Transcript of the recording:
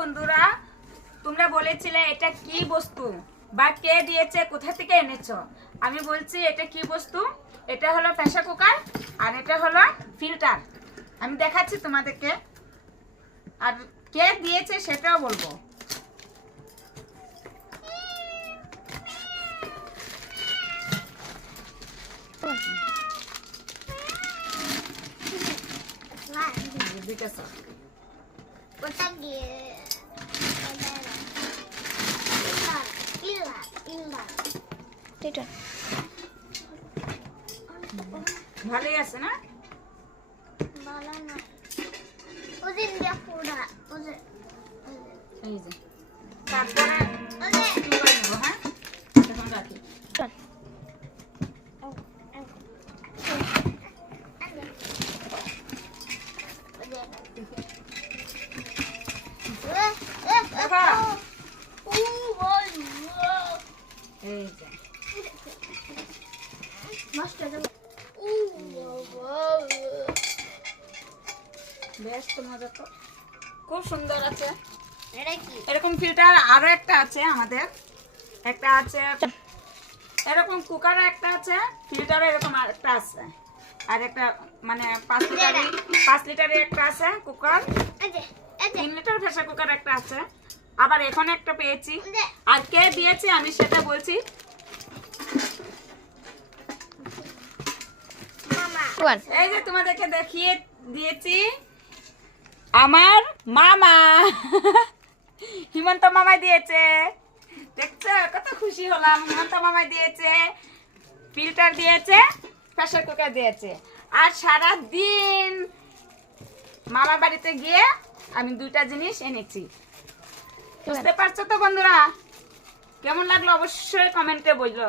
বন্ধুরা, তোমরা বলেছিলে এটা কি বস্তু বা কে দিয়েছে, কোথা থেকে এনেছো। আমি বলছি এটা কি বস্তু। এটা হলো প্রেসার কুকার আর এটা হলো ফিল্টার। আমি দেখাচ্ছি তোমাদেরকে, আর কে দিয়েছে সেটাও বলবো। দিতেছো ওটা দিয়ে ভালোই আছে না? ভালো না ওদিন দিয়ে পুরা ওদের এই যে তারপরে কি করে নেবো। হ্যাঁ, এখন রাখি। এই যে বেশ, তো মজা তো খুব সুন্দর আছে। এরকম ফিল্টার আরো একটা আছে আমাদের, একটা আছে এরকম কুকার, একটা আছে ফিল্টার, এরকম আরেকটা আছে, আর একটা মানে 5 লিটারের একটা আছে কুকার, 3 লিটার প্রেসার কুকার একটা আছে, আবার এখানে একটা পেয়েছি। আর কে দিয়েছে আমি সেটা বলছি। এই যে তোমাদেরকে দেখিয়ে দিয়েছি, আমার মামা হিমন্ত মামাই দিয়েছে। দেখছো কত খুশি হলাম। হিমন্ত মামাই দিয়েছে, ফিল্টার দিয়েছে, প্রেসার কুকার দিয়েছে। আর সারা দিন মামার বাড়িতে গিয়ে আমি 2টা জিনিস এনেছি। বুঝতে পারছো তো বন্ধুরা? কেমন লাগলো অবশ্যই কমেন্টে বললো।